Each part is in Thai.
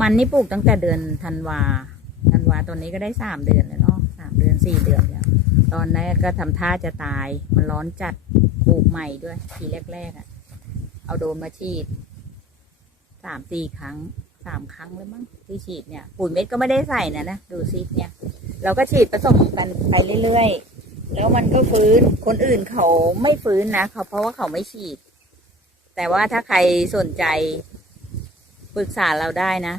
มันนี่ปลูกตั้งแต่เดือนธันวาธันวาตอนนี้ก็ได้สามเดือนแล้วเนาะสามเดือนสี่เดือนแล้วตอนนั้นก็ทำท่าจะตาย มันร้อนจัดปลูกใหม่ด้วย ทีแรกๆอะ่ะ เอาโดนมาฉีดสามสี่ครั้งสามครั้งแล้วมั้งที่ฉีดเนี่ยปุ๋ยเม็ดก็ไม่ได้ใส่นะนะดูซิเนี่ย เราก็ฉีดผสมกันไปเรื่อยๆแล้วมันก็ฟื้นคนอื่นเขาไม่ฟื้นนะเขาเพราะว่าเขาไม่ฉีด แต่ว่าถ้าใครสนใจ ปรึกษาเราได้นะ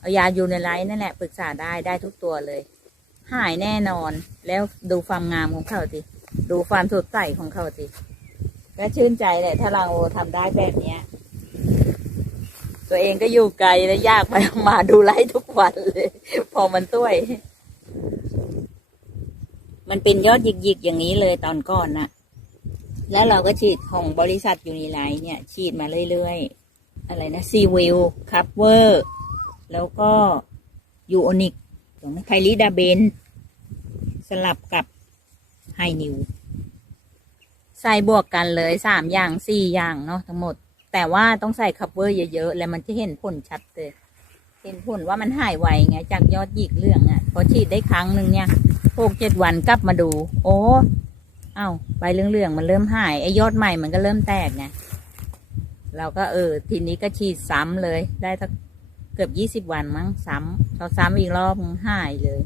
เอายายูในไลท์นั่นแหละปรึกษาได้ได้ทุกตัวเลย หายแน่นอนแล้วดูความงามของเขาสิดูความสดใสของเขาสิก็ชื่นใจแหละถ้าเราทำได้แบบเนี้ย ตัวเองก็อยู่ไกลแล้วยากไปมาดูไลฟ์ทุกวันเลย พอมันต้วย มันเป็นยอดหยิกๆอย่างนี้เลยตอนก่อนน่ะ แล้วเราก็ฉีดของบริษัทยูนิไลท์เนี่ย ฉีดมาเรื่อยๆ อะไรนะซีวิลคัพเวอร์แล้วก็ยูโอนิกไคลิดาเบน สลับกับไฮนิวใส่บวกกันเลยสามอย่างสี่อย่างเนาะทั้งหมด แต่ว่าต้องใส่คัพเวอร์เยอะๆ แล้วมันจะเห็นผลชัดเลย เห็นผลว่ามันหายไวไง จากยอดหยิกเหลืองอะ่ะ พอฉีดได้ครั้งหนึ่งเนี่ยหกเจ็ดวันกลับมาดู โอ้ เอ้าใบเหลืองๆมันเริ่มหายไอ้ยอดใหม่มันก็เริ่มแตกไง เราก็เออ ทีนี้ก็ฉีดซ้ำเลย ได้สักเกือบยี่สิบวันมั้งซ้ำพอซ้ำอีกรอบหายเลย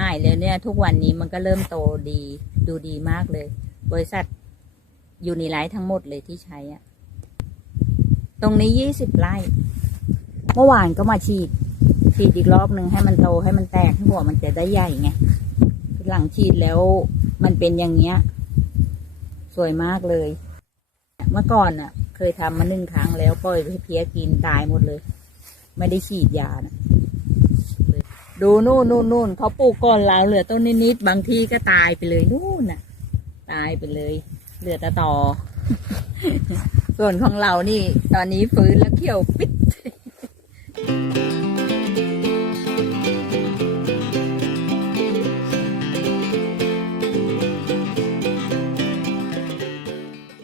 หายเลยเนี่ย ทุกวันนี้มันก็เริ่มโตดี ดูดีมากเลย บริษัทยูนิไลท์ทั้งหมดเลยที่ใช้อะตรงนี้ยี่สิบไร่เมื่อวานก็มาฉีด ฉีดอีกรอบหนึ่งให้มันโตให้มันแตกให้หัวมันจะได้ใหญ่ไงหลังฉีดแล้วมันเป็นอย่างเงี้ย สวยมากเลย เมื่อก่อนอะ เคยทำมาหนึ่งครั้งแล้วปล่อยให้เพี้ยกินตายหมดเลย ไม่ได้ฉีดยานะดูนู่นนู่นนู่นเขาปลูกก่อนเราเหลือต้นนิดๆบางที่ก็ตายไปเลยนู่นน่ะ ตายไปเลย เหลือแต่ต่อส่วนของเรานี่ ตอนนี้ฟื้นแล้วเขียวปิด